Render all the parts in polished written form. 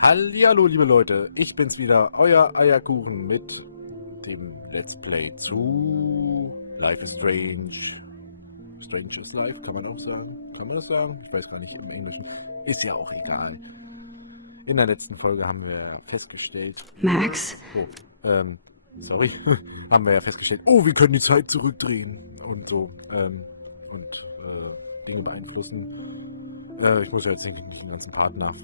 Hallihallo, liebe Leute, ich bin's wieder, euer iErkuchen mit dem Let's Play zu Life is Strange. Strange is Life, kann man auch sagen? Kann man das sagen? Ich weiß gar nicht im Englischen. Ist ja auch egal. In der letzten Folge haben wir festgestellt... Max? Sorry. Haben wir ja festgestellt, oh, wir können die Zeit zurückdrehen und so. Dinge beeinflussen. Ich muss ja jetzt nicht den ganzen Part nach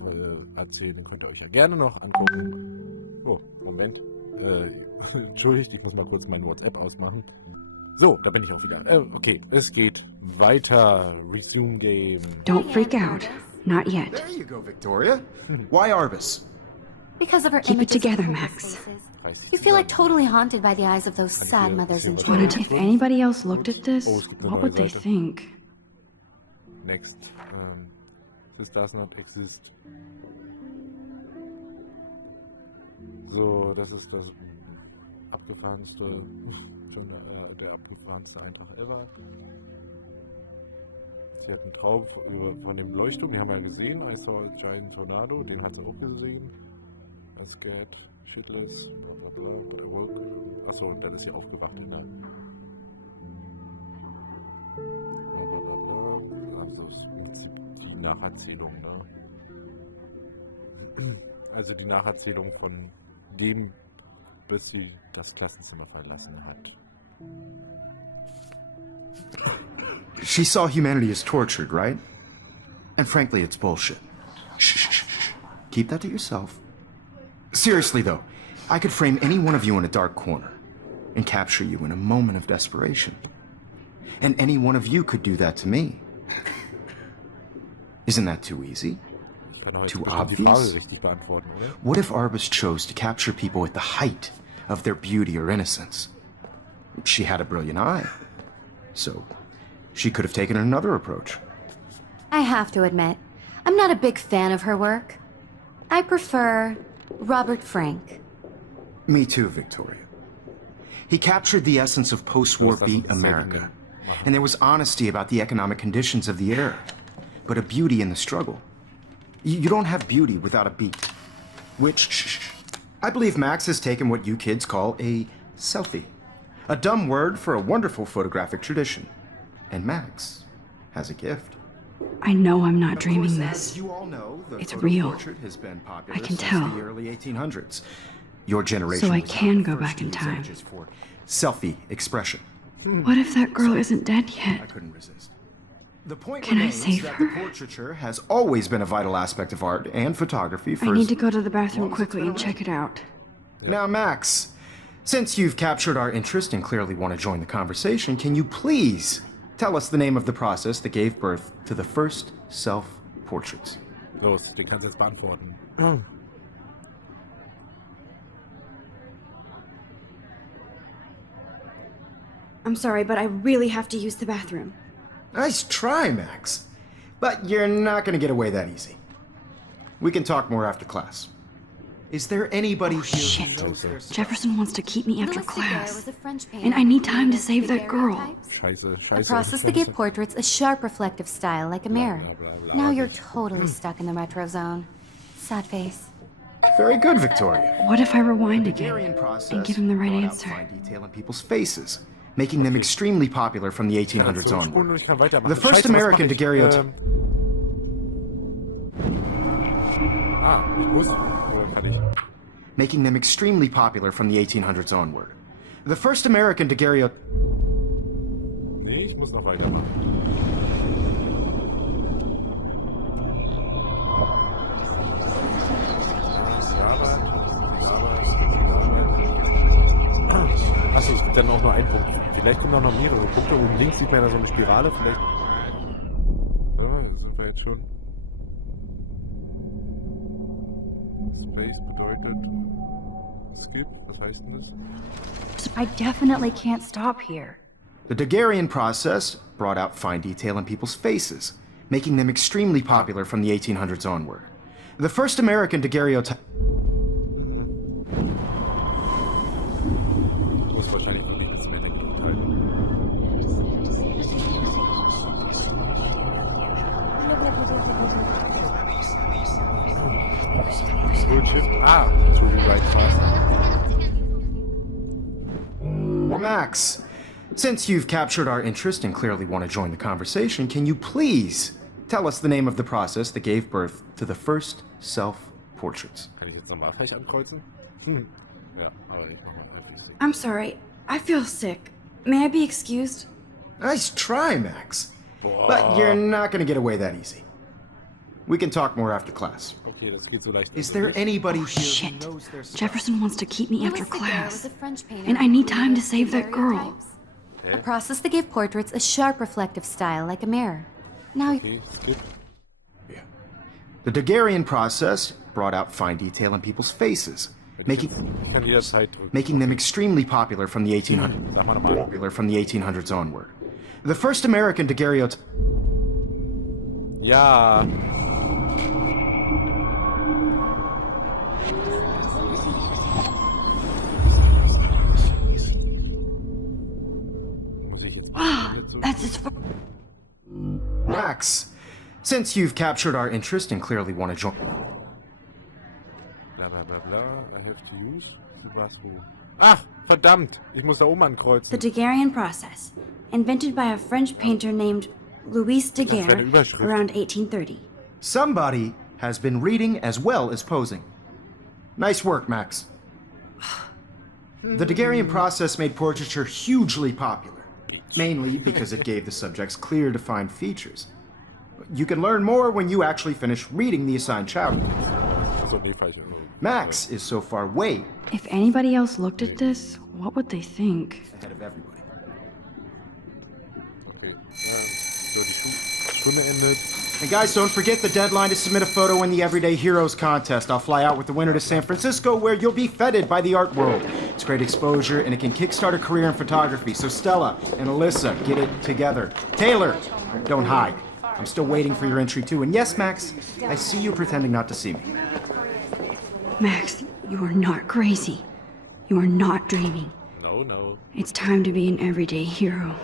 erzählen, könnt ihr euch ja gerne noch angucken. Oh, Moment. Entschuldigt, ich muss mal kurz mein WhatsApp ausmachen. So, da bin ich auch wieder. Okay, es geht weiter. Resume Game. Don't freak out. Not yet. There you go, Victoria. Why Arbus? Because of her Keep it images together, of Max. faces. You feel like totally haunted by the eyes of those sad mothers and Wanted children. to, if anybody else looked at this, Oh, es gibt eine what neue would they Seite. think? Next. This does not exist. So, das ist das abgefahrenste, schon der abgefahrenste Eintrag ever. Sie hat einen Traum von dem Leuchtturm, den haben wir gesehen. I saw a giant tornado, den hat sie auch gesehen. I scared, shitless, bla bla bla, but I woke. Achso, und dann ist sie aufgewacht. Also im Prinzip die Nacherzählung, ne? Also die Nacherzählung von dem, bis sie das Klassenzimmer verlassen hat. She saw humanity as tortured, right? And frankly, it's bullshit. Shh, shh, shh, shh. Keep that to yourself. Seriously, though, I could frame any one of you in a dark corner and capture you in a moment of desperation. And any one of you could do that to me. Isn't that too easy? Ich kann heute Too bestimmt die Frage obvious? richtig beantworten, oder? What if Arbus chose to capture people at the height of their beauty or innocence? She had a brilliant eye. So, she could have taken another approach. I have to admit, I'm not a big fan of her work. I prefer Robert Frank. Me too, Victoria. He captured the essence of post-war beat America, and there was honesty about the economic conditions of the era, but a beauty in the struggle. You don't have beauty without a beat, which I believe Max has taken what you kids call a selfie, a dumb word for a wonderful photographic tradition, and Max has a gift. I know I'm not Of dreaming course, this. as you all know, the It's photo real. portrait has been popular I can since tell. the early 1800s. Your generation So I was can not the go first back to in use time. images for selfie expression. What if that girl isn't dead I yet? couldn't resist. The point Can I remains save that her? the portraiture has always been a vital aspect of art and photography for I as need to go to the bathroom long as it's quickly been and check it out. Now, Max, since you've captured our interest and clearly want to join the conversation, can you please tell us the name of the process that gave birth to the first self-portraits? Los, den kannst du jetzt beantworten. I'm sorry, but I really have to use the bathroom. Nice try, Max. But you're not going to get away that easy. We can talk more after class. Is there anybody here shit. who knows their stuff? Jefferson wants to keep me after Louis Daguerre was class. a French painter And I need who time to created save that girl. daguerreotypes. Scheiße, A scheiße. process that gave portraits a sharp reflective style like a mirror. blah, blah, Now you're blah. totally stuck in the retro zone. Sad face. Very good, Victoria. What if I rewind The again Daguerrean process and give him the right brought out answer? fine detail in people's faces, making them extremely popular from the 1800s So, onward. ich kann weitermachen. The first Scheiße, was American mach ich? daguerreotype. Ich muss. Oh, kann ich. Making them extremely popular from the 1800s onward. The first American daguerreotype. Nee, ich muss noch weitermachen. Achso, es gibt dann auch nur einen Punkt. Vielleicht kommen auch noch mehrere Punkte. Oben links sieht man ja so eine Spirale. Vielleicht. Ja, da sind wir jetzt schon. Space bedeutet. Skip, was heißt denn das? I definitely can't stop here. The Daguerrean process brought out fine detail in people's faces, making them extremely popular from the 1800s onward. The first American daguerreotype. Ich muss wahrscheinlich wirklich nichts mehr teilen. Control Shift. Ah, to rewrite fast. Max, since you've captured our interest and clearly want to join the conversation, can you please tell us the name of the process that gave birth to the first self-portraits? Kann ich jetzt nochmal frech ankreuzen? Ja, aber ich mach mal häufig. I'm sorry. I feel sick. May I be excused? Nice try, Max. But you're not going to get away that easy. We can talk more after class. Okay, das geht so leicht. Is there anybody here Shit. who knows their stuff? Jefferson wants to keep me Who after was the girl class. with the French painter And I need who time to created save that girl. stereotypes? A process that gave portraits a sharp reflective style like a mirror. Now Okay, skip. Yeah. The Daguerrean process brought out fine detail in people's faces, Ich kann jederzeit drücken. making them extremely popular from the 1800s. Sag mal nochmal. Popular from the 1800s onward. The first American daguerreotype. Ja. Muss ich jetzt That's as far. Max, since you've captured our interest and clearly want to join. bla bla bla bla. I have to use the bathroom. Ach, verdammt! Ich muss da oben The ankreuzen. Daguerrean process, invented by a French painter named Louis Das wäre eine Daguerre Überschrift. around 1830. Somebody has been reading as well as posing. Nice work, Max. The Daguerrean process made portraiture hugely popular, mainly because it gave the subjects clear, defined features. You can learn more when you actually finish reading the assigned chapter. Achso, nee, falsch. Max is so far way If anybody else looked at this, what would they think? ahead of everybody. Okay. So, die Stunde endet. And guys, don't forget the deadline to submit a photo in the Everyday Heroes contest. I'll fly out with the winner to San Francisco, where you'll be feted by the art world. It's great exposure, and it can kickstart a career in photography. So Stella and Alyssa, get it together. Taylor, don't hide. I'm still waiting for your entry too. And yes, Max, I see you pretending not to see me. Max, you are not crazy. You are not dreaming. No, no. It's time to be an everyday hero.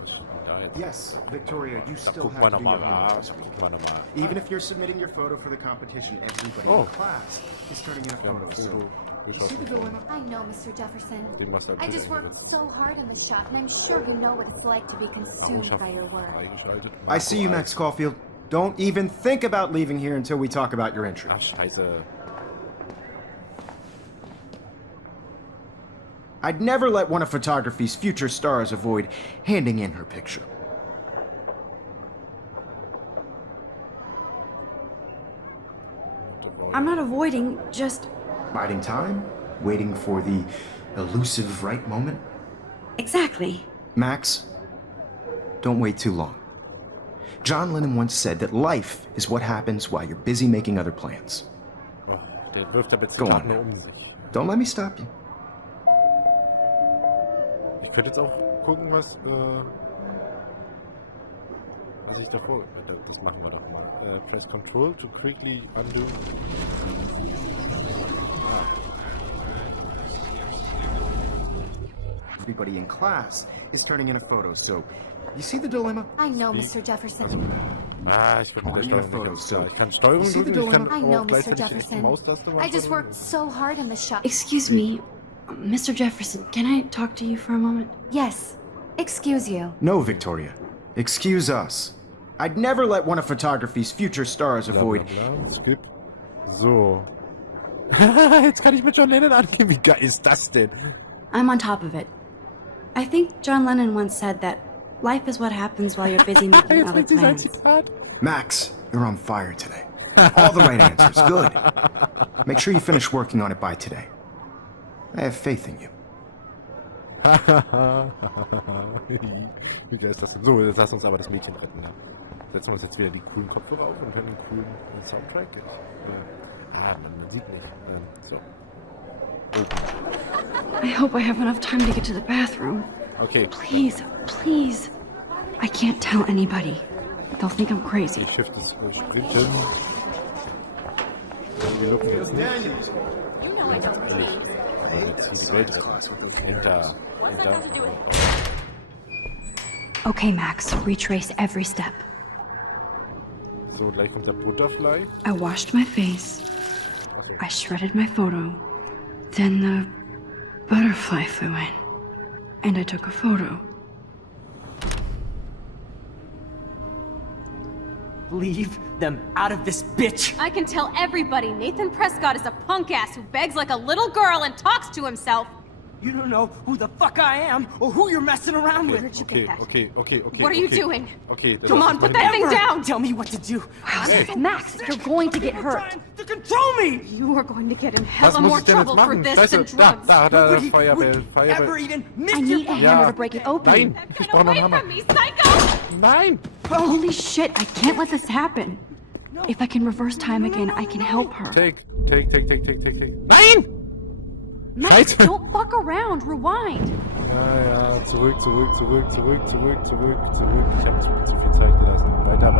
Was ist denn da jetzt? Yes, Victoria, you Da still gucken wir have to do nochmal your homework. was. Gucken wir nochmal. Even if you're submitting your photo for the competition, everybody Oh. in class is turning in a Wir haben photo. ein So, Foto geschossen. I know, Mr. Jefferson. Ding, was da I just worked so hard on this shot, and I'm sure you know what it's like to be consumed by your work. freigeschaltet. I see you, Max Caulfield. Don't even think about leaving here until we talk about your entry. Ach, scheiße. I'd never let one of photography's future stars avoid handing in her picture. I'm not avoiding, just Biding time, waiting for the elusive right moment. exactly. Max, don't wait too long. John Lennon once said that life is what happens while you're busy making other plans. Oh, der wirft da mit Go on. Zitaten nur um sich. Don't let me stop you. Ich könnte jetzt auch gucken, was ich davor... Das machen wir doch mal. Press Control to quickly undo. Everybody in class is turning in a photo, so you see the dilemma? I know, Mr. Jefferson. Ah, ich bin mit der Are you Steuerung in a photo, nicht ganz so- klar. Ich kann Steuerung You see the drücken, ich kann dilemma? I aber know, auch Mr. gleichzeitig die Jefferson. Maustaste machen. I just worked so hard on this shot. Excuse me, Mr. Jefferson, can I talk to you for a moment? Yes. Excuse you. No, Victoria. Excuse us. I'd never let one of photography's future stars Bla, avoid. bla, bla. Skip. So. Jetzt kann ich mit John Lennon angehen. Wie geil ist das denn? I'm on top of it. I think John Lennon once said that life is what happens while you're busy making Jetzt other bringt sie sein plans. Zitat. Max, you're on fire today. All the right answers. Good. Make sure you finish working on it by today. I have faith in you. Wie geil ist das denn? So, jetzt lass uns aber das Mädchen retten. Ja. Setzen wir uns jetzt wieder die coolen Kopfhörer auf und hören den coolen Soundtrack. Man sieht nicht. So. I hope I have enough time to get to the bathroom. Okay. Please, please. I can't tell anybody. They'll think I'm crazy. Shift ist sprinten. Wir looken jetzt nicht. Ehrlich. Jetzt die Welt hinter. Okay, Max, retrace every step. So, gleich kommt der Butterfly. I washed my face. I shredded my photo. Then the butterfly flew in. And I took a photo. Leave them out of this bitch! I can tell everybody Nathan Prescott is a punk ass who begs like a little girl and talks to himself. You don't know who the fuck I am or who you're messing around with. Where'd you get that? Okay. What are you doing? Okay, Come on, put that thing down! Tell me what to do. Max, you're going to get hurt. Trying to control me! You are going to get in Was hella muss more ich denn jetzt trouble for machen? this than Scheiße, da, drugs. da, Nobody Feuerwehr, would ever Feuerwehr. even miss I your need a Ja. hammer to break it open. Nein, ich Get brauche noch away einen Hammer. from me, psycho! Nein! Holy shit, I can't let this happen. If I can reverse time again, I can help her. Take. Nein! Max, Scheiße. don't fuck around. Rewind. Ja, zurück. Ich habe zu viel Zeit gelassen. Weiter.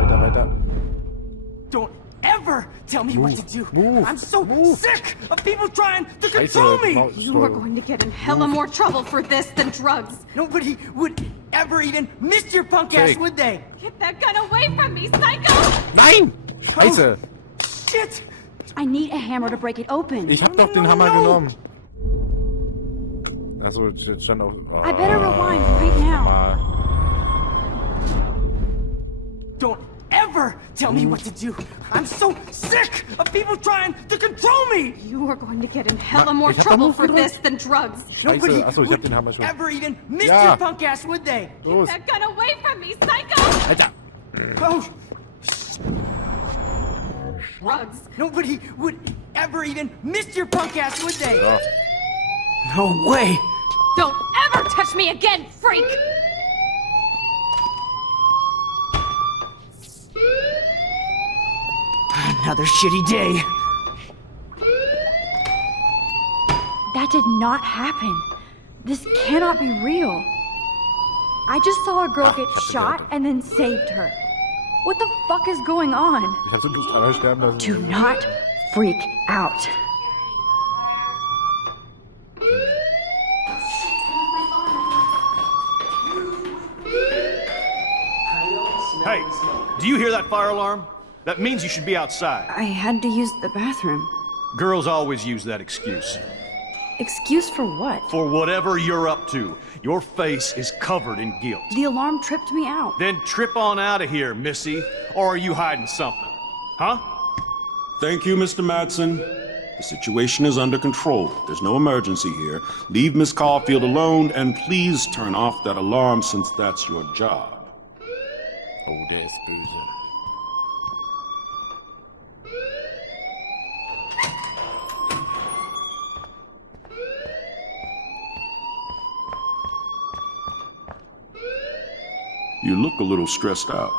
Don't ever tell me what to do. Move, I'm so move. sick of people trying to Scheiße, control me! Maul- You are going to get in hella more trouble for this than drugs. Nobody would ever even miss your punk ass, Hey. would they? Get that gun away from me, psycho! Nein! Scheiße! Shit! I need a hammer to break it open. Ich hab doch den Hammer genommen. Achso, stand auf... Oh, I better rewind right now. ah. Don't ever tell me what to do. I'm so sick of people trying to control me! You are going to get in hella Ma- more ich hab trouble doch for nur this than drugs. Nobody Scheiße, achso, ich hab would den Hammer schon. ever even miss Ja. your punk ass, would they? Los! That gun away from me, psycho! Alter! Oh, Drugs. nobody would ever even miss your punk ass, would they? So. No way! Don't ever touch me again, freak! Another shitty day. That did not happen. This cannot be real. I just saw a girl get shot and then saved her. What the fuck is going on? Ich hab so Lust, einmal sterben lassen. Do not freak out. Hey, do you hear that fire alarm? That means you should be outside. I had to use the bathroom. Girls always use that excuse. Excuse for what? For whatever you're up to, your face is covered in guilt. The alarm tripped me out. Then trip on out of here, Missy. Or are you hiding something? Huh? Thank you, Mr. Madsen. The situation is under control. There's no emergency here. Leave Miss Caulfield alone, and please turn off that alarm since that's your job. Oh, der ist böse. You look a little stressed out.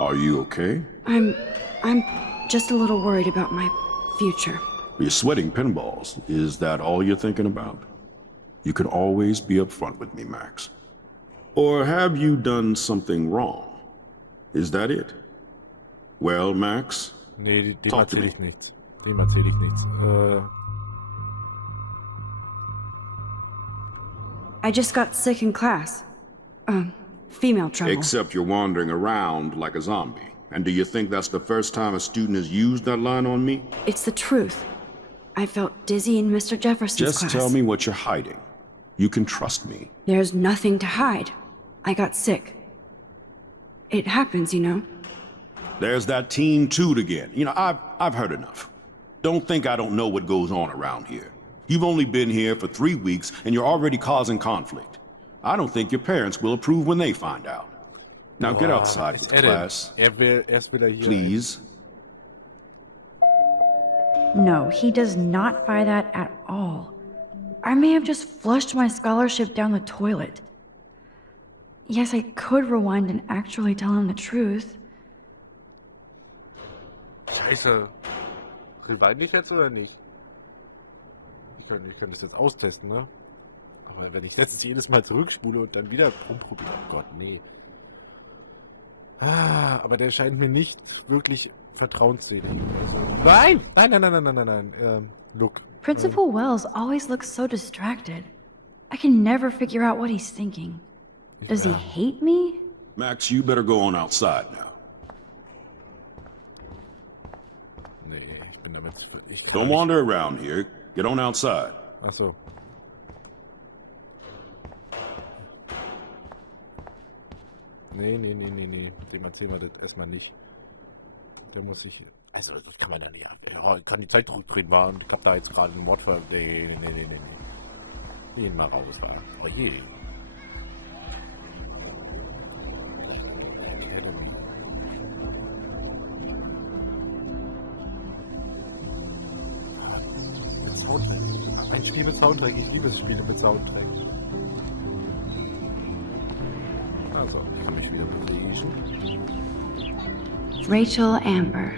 Are you okay? I'm just a little worried about my future. You're sweating pinballs. Is that all you're thinking about? You can always be upfront with me, Max. Or have you done something wrong? Is that it? Well, Max? Nee, dem Talk to erzähl me. ich nichts. Dem erzähl ich nichts. I just got sick in class. Female trouble. Except you're wandering around like a zombie. And do you think that's the first time a student has used that line on me? It's the truth. I felt dizzy in Mr. Jefferson's Just class. tell me what you're hiding. You can trust me. There's nothing to hide. I got sick. It happens, you know. There's that Team Toot again. You know, I've heard enough. Don't think I don't know what goes on around here. You've only been here for 3 weeks, and you're already causing conflict. I don't think your parents will approve when they find out. Now get outside with class, Erst will er hier. please. No, he does not buy that at all. I may have just flushed my scholarship down the toilet. Yes, I could rewind and actually tell him the truth. Scheiße. Rewind ich jetzt oder nicht? Ich kann das jetzt austesten, ne? Aber wenn ich jetzt jedes Mal zurückspule und dann wieder rumprobiere, oh Gott, nee. Ah, aber der scheint mir nicht wirklich vertrauensselig. Nein! Nein! Look. Principal Wells always looks so distracted. I can never figure out what he's thinking. Does he hate me? Max, you better go on outside now. Nee, ich bin da Don't wander around here. Get on outside. Ach so. Nee. Mit dem erzählen wir das erstmal nicht. Da muss ich... Also, das kann man da nicht... Ja, ich kann die Zeit zurückdrehen, war. Ich glaube, da jetzt gerade ein Mord ver... Nee. Gehen mal raus, war. Oh je. Ein Spiel mit Soundtrack. Ich liebe Spiele mit Soundtrack. Also, ich kann mich wieder bewegen. Rachel Amber.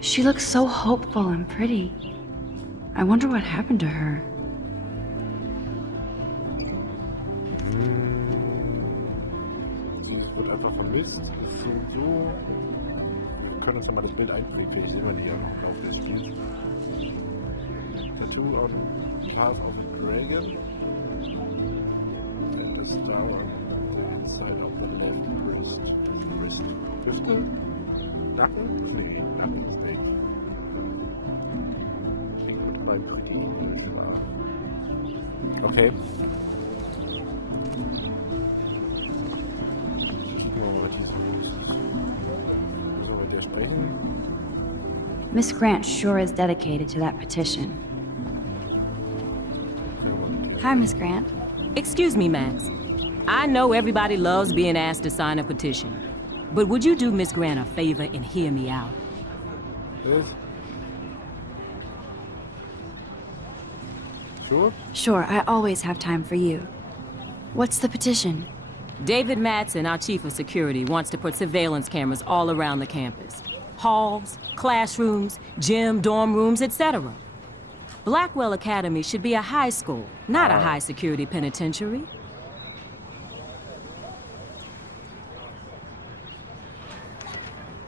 She looks so hopeful and pretty. I wonder what happened to her. Sie wird einfach vermisst. So. Wir können uns ja mal das Bild einprägen. Vielleicht sehen wir die ja noch auf das Spiel. Tattoo on half of the dragon. And the star on the inside of the left wrist. Hüfte? Nacken? Nee, Nacken ist nicht. Klingt gut beim Richtig. Okay. Miss Grant sure is dedicated to that petition. Hi, Miss Grant. Excuse me, Max. I know everybody loves being asked to sign a petition, but would you do Miss Grant a favor and hear me out? Yes. Sure? Sure, I always have time for you. What's the petition? David Madsen, our chief of security, wants to put surveillance cameras all around the campus. Halls, classrooms, gym, dorm rooms, etc. Blackwell Academy should be a high school, not a high-security penitentiary.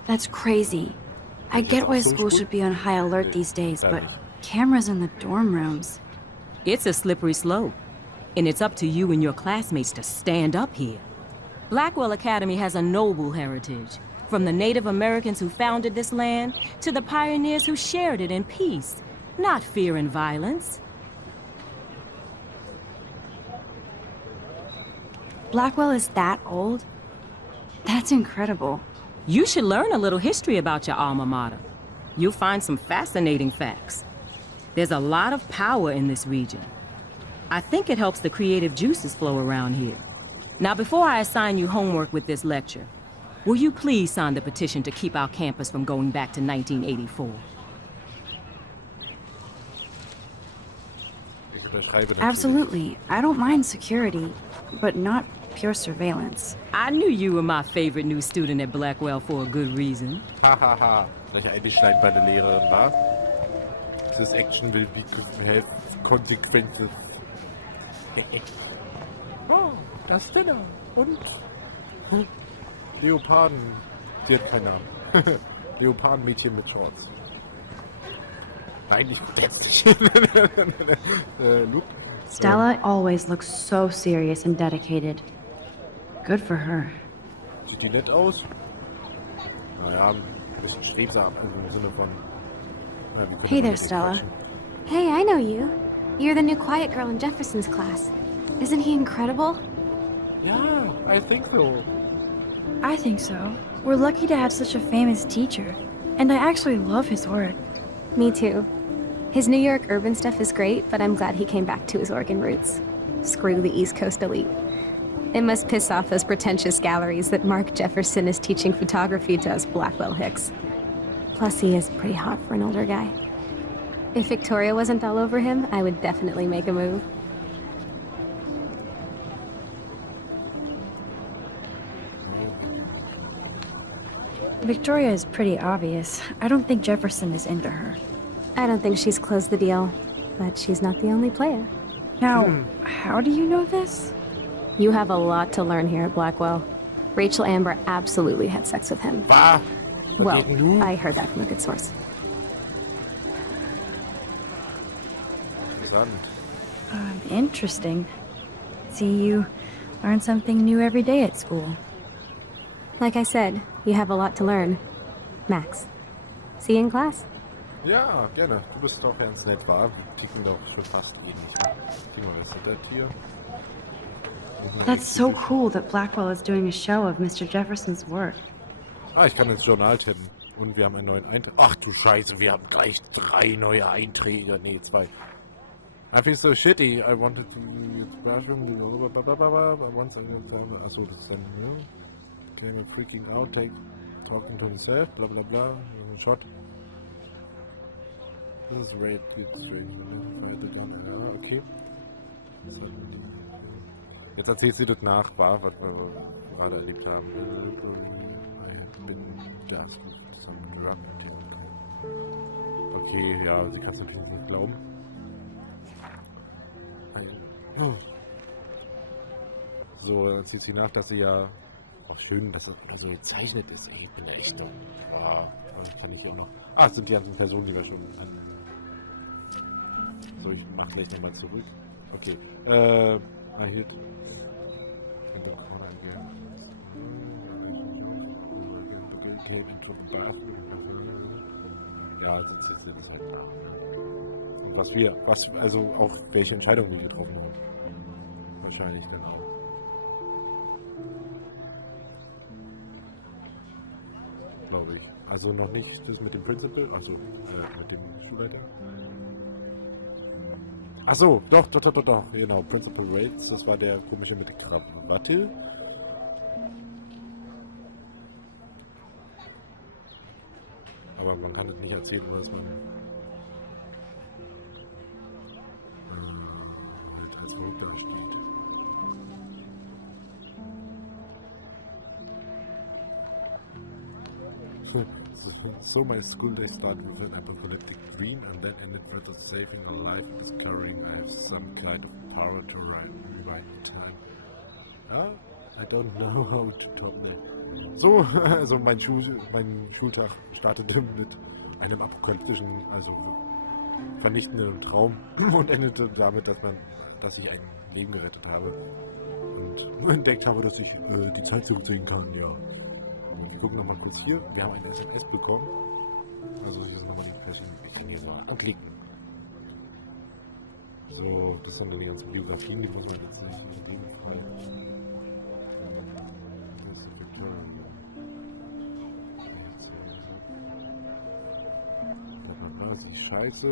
That's crazy. I get why school should be on high alert these days, but cameras in the dorm rooms. It's a slippery slope, and it's up to you and your classmates to stand up here. Blackwell Academy has a noble heritage, from the Native Americans who founded this land to the pioneers who shared it in peace, not fear and violence. Blackwell is that old? That's incredible. You should learn a little history about your alma mater. You'll find some fascinating facts. There's a lot of power in this region. I think it helps the creative juices flow around here. Now, before I assign you homework with this lecture, will you please sign the petition to keep our campus from going back to 1984? Absolutely. I don't mind security, but not pure surveillance. I knew you were my favorite new student at Blackwell for a good reason. Hahaha. Gleich einschneiden bei der Lehrerin, wa? Dieses Action will helfen, Konsequenzen. Oh, das Dinner. Und? Leoparden. Sie hat keinen Namen. Leopardenmädchen mit Shorts. Nein, ich guck jetzt nicht. Luke. Stella always looks so serious and dedicated. Good for her. Sieht die nett aus? Naja, ein bisschen strebsam im Sinne von... Hey there, Stella. Hey, I know you. You're the new quiet girl in Jefferson's class. Isn't he incredible? Yeah, I think so. I think so. We're lucky to have such a famous teacher. And I actually love his work. Me too. His New York urban stuff is great, but I'm glad he came back to his Oregon roots. Screw the East Coast elite. It must piss off those pretentious galleries that Mark Jefferson is teaching photography to us Blackwell hicks. Plus, he is pretty hot for an older guy. If Victoria wasn't all over him, I would definitely make a move. Victoria is pretty obvious. I don't think Jefferson is into her. I don't think she's closed the deal, but she's not the only player. Now, how do you know this? You have a lot to learn here at Blackwell. Rachel Amber absolutely had sex with him. Bah! Well, I heard that from a good source. Interesting. See, you learn something new every day at school. Like I said, you have a lot to learn. Max, see you in class. Ja, gerne. Du bist doch ganz nett, wahr? Wir ticken doch schon fast ähnlich. Guck mal, was ist das hier? That's so cool that Blackwell is doing a show of Mr. Jefferson's work. Ah, ich kann ins Journal tippen. Und wir haben einen neuen Eintrag. Ach du Scheiße, wir haben gleich 3 neue Einträge. Nee, 2. I feel so shitty. I wanted to use the bathroom. Once I found. Achso, das ist dann. Okay, we're freaking out. Talking to himself. Bla bla bla. Shot. This is great. Okay. Jetzt erzählt sie das nach, was wir gerade erlebt haben. Okay, ja, sie kann es natürlich nicht glauben. So, dann zieht sie nach, dass sie ja auch schön, dass er so gezeichnet ist. Ey, ich bin ja echt. Ja, kann ich hier noch. Ah, es sind die ganzen Personen, die wir schon hatten. So, ich mach gleich nochmal zurück. Okay. I hit. Ja, jetzt sind es halt da. Und also auch welche Entscheidungen wir getroffen haben. Wahrscheinlich dann auch. Glaube ich. Also noch nicht das mit dem Principal, also mit dem Schulleiter. Achso, doch, genau. Principal Rates, das war der komische mit der Krawatte. Aber man kann das nicht erzählen, was man als Volk da steht. So my school day started with an apocalyptic dream and then ended with a saving a life and discovering I have some kind of power to rewrite time. I don't know how to talk. So, also mein Schultag startete mit einem apokalyptischen, also vernichtenden Traum und endete damit, dass ich ein Leben gerettet habe und entdeckt habe, dass ich die Zeit zurückziehen kann, ja. Wir gucken nochmal kurz hier. Wir haben eine SMS bekommen. Also hier ist nochmal die Person. Ich kann hier mal anklicken. So, das sind dann die ganzen Biografien, die muss man jetzt nicht unbedingt fragen. Sie ist scheiße.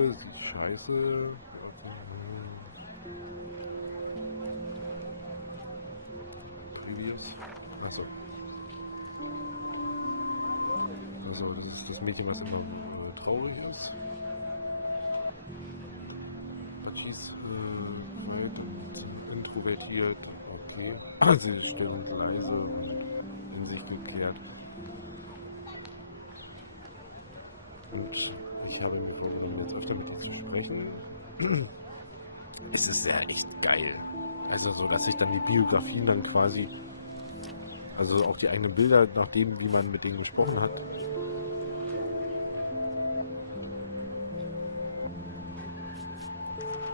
Achso. Also, das ist das Mädchen, was immer traurig ist. But she's weit und introvertiert. Okay. Sie ist still und leise und in sich gekehrt. Und ich habe mir vorgenommen, jetzt öfter mit ihr zu sprechen. Es ist ja echt geil. Also so, dass sich dann die Biografien dann quasi, also auch die eigenen Bilder, nach denen, wie man mit denen gesprochen hat.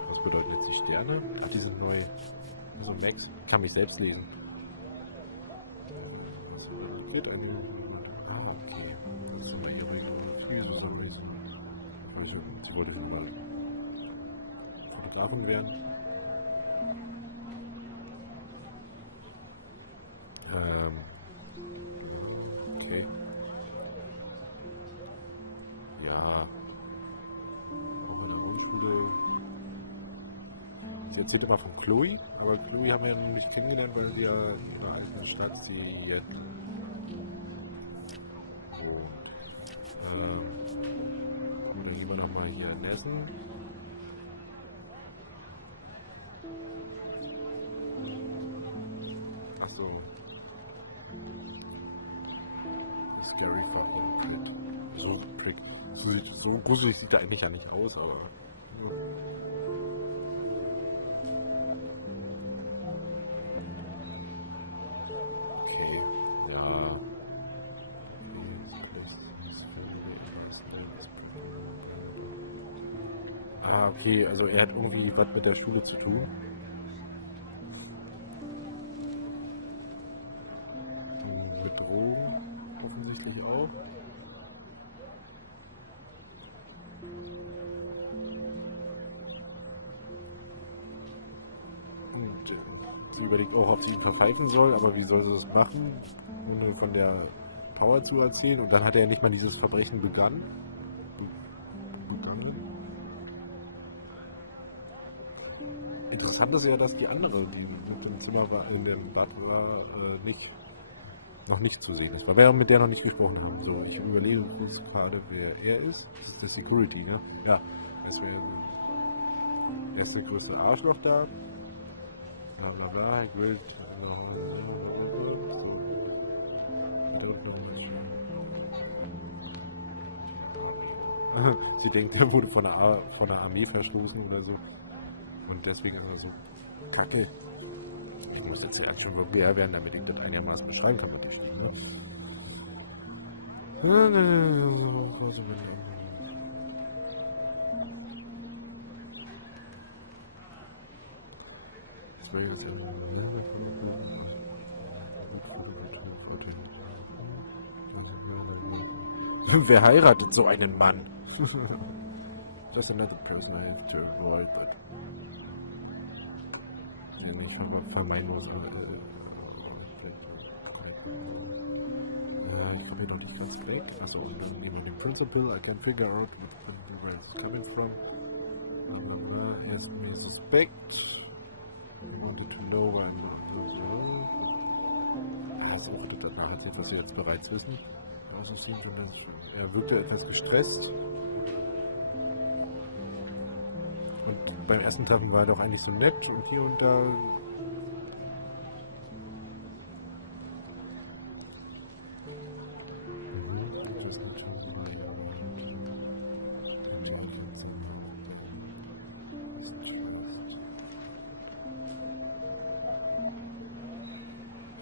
Was bedeuten jetzt die Sterne? Ach, die sind neu. So Max. Ich kann mich selbst lesen. Das wird eine... Ah, okay. Das sind ihre Physis. Also, sie wollte mal Fotografin werden. Okay. Ja. Auch in der Grundschule. Sie erzählt immer von Chloe, aber Chloe haben wir ja noch nicht kennengelernt, weil sie ja in der alten Stadt sie jetzt. Und dann gehen wir nochmal hier in Essen. Achso. Scary Fucking Kid. So Trick. So gruselig sieht er eigentlich ja nicht aus, aber. Okay, ja. Ah, okay, also er hat irgendwie was mit der Schule zu tun. Mit Drogen offensichtlich auch. Sie überlegt auch, ob sie ihn verpfeifen soll, aber wie soll sie das machen? Nur von der Power zu erzählen. Und dann hat er ja nicht mal dieses Verbrechen begangen. Interessant ist ja, dass die andere, die mit dem Zimmer war, in dem Bad war, noch nicht zu sehen ist, weil wir mit der noch nicht gesprochen haben. So, ich überlege kurz gerade, wer er ist. Das ist der Security, ne? Ja, er ist der größte Arschloch da. Blablabla, ich will... Sie denkt, er wurde von der Armee verstoßen oder so. Und deswegen ist er so kacke. Ich muss jetzt ja schon wirklich werden, damit ich das einigermaßen beschreiben kann mit der Stimme. Wer heiratet so einen Mann? Just another person I have to avoid that. Ich vermeiden muss. Ja, ich komme hier noch nicht ganz weg. Also, und dann gehen wir den Principle. I can figure out where it's coming from. Er ist mir suspekt. I wanted to know why also, danach erzählt, was Sie jetzt bereits wissen. Also, er wirkte etwas gestresst. Und beim ersten Treffen war er doch eigentlich so nett und hier und da.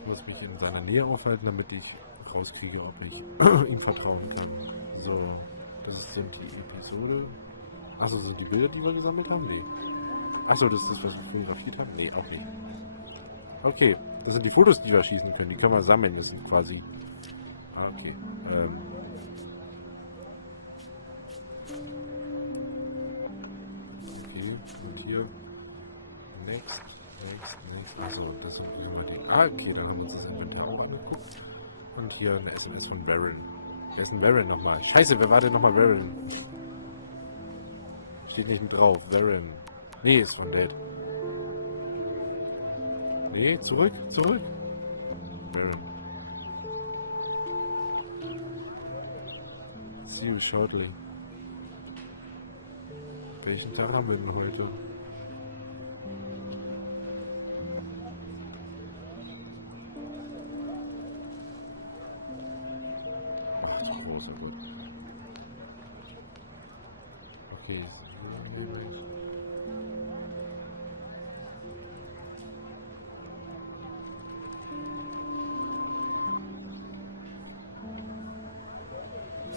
Ich muss mich in seiner Nähe aufhalten, damit ich rauskriege, ob ich ihm vertrauen kann. So, das ist die Episode. Achso, sind die Bilder, die wir gesammelt haben? Nee. Achso, das ist das, was wir fotografiert haben? Nee, auch nicht. Okay, das sind die Fotos, die wir schießen können. Die können wir sammeln. Das sind quasi... Ah, okay. Okay, und hier... Next. Achso, das sind immer die... Ah, okay, dann haben wir uns das Inventar auch angeguckt. Und hier eine SMS von Baron. Wer ist denn Baron nochmal? Scheiße, wer war denn nochmal Baron? Steht nicht drauf. Baron. Nee, ist von Dead. Nee, zurück. Baron. See you shortly. Welchen Tag haben wir denn heute? Ach, die große Gott. Okay.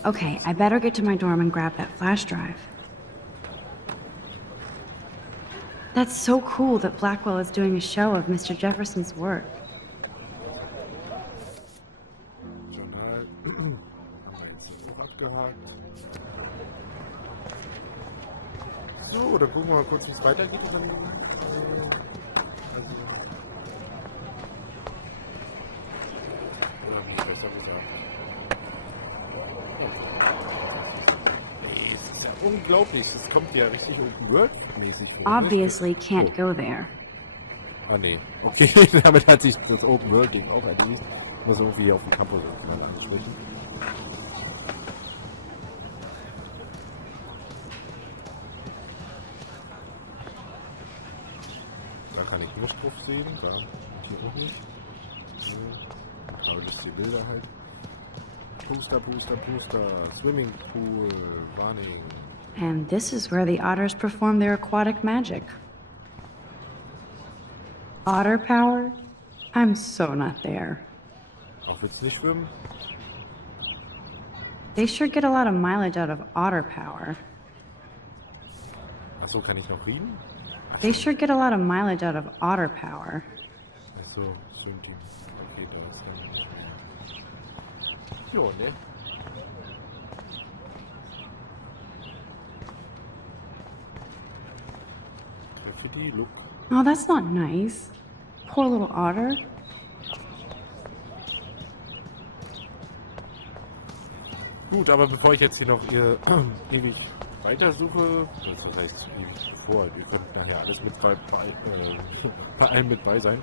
Okay, I better get to my dorm and grab that flash drive. That's so cool that Blackwell is doing a show of Mr. Jefferson's work. So, dann gucken wir mal kurz, wie es weitergeht. Unglaublich, es kommt ja richtig Open World-mäßig. Obviously can't go there. Ah ne, okay, damit hat sich das Open World-Ding auch erledigt. Muss irgendwie hier auf dem Campus mal ansprechen. Da kann ich nicht drauf sehen, da und hier auch nicht. Aber das ist die Bilder halt. Booster, Swimming Pool, Warning. And this is where the otters perform their aquatic magic. Otter power? I'm so not there. Auch willst du nicht schwimmen? They sure get a lot of mileage out of otter power. Achso, kann ich noch riechen? They sure get a lot of mileage out of otter power. Achso, stimmt. Okay, da ist ja. Jo, ne? Oh, that's not nice. Poor little otter. Gut, aber bevor ich jetzt hier noch ewig weitersuche, das heißt ewig vor, ihr könnt nachher alles mit bei allem mit bei sein.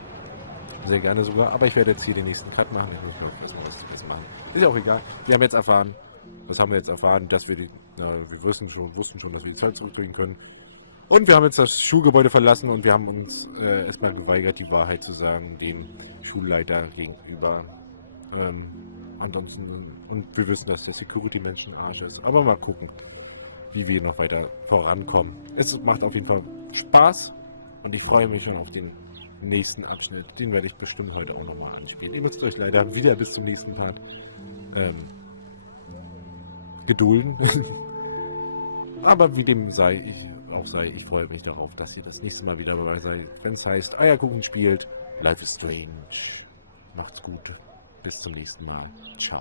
Sehr gerne sogar, aber ich werde jetzt hier den nächsten Cut machen. Ich muss was machen. Ist ja auch egal. Wir haben jetzt erfahren, was haben wir jetzt erfahren, dass wir wir wussten schon, dass wir die Zeit zurückdrehen können. Und wir haben jetzt das Schulgebäude verlassen und wir haben uns erstmal geweigert, die Wahrheit zu sagen, dem Schulleiter gegenüber. Ansonsten, und wir wissen, dass der Security-Menschen Arsch ist. Aber mal gucken, wie wir noch weiter vorankommen. Es macht auf jeden Fall Spaß und ich freue mich schon auf den nächsten Abschnitt. Den werde ich bestimmt heute auch nochmal anspielen. Ihr müsst euch leider wieder bis zum nächsten Part gedulden. Aber wie dem sei, ich freue mich darauf, dass ihr das nächste Mal wieder dabei seid, wenn es heißt, Eierkuchen spielt, Life is Strange. Macht's gut. Bis zum nächsten Mal. Ciao.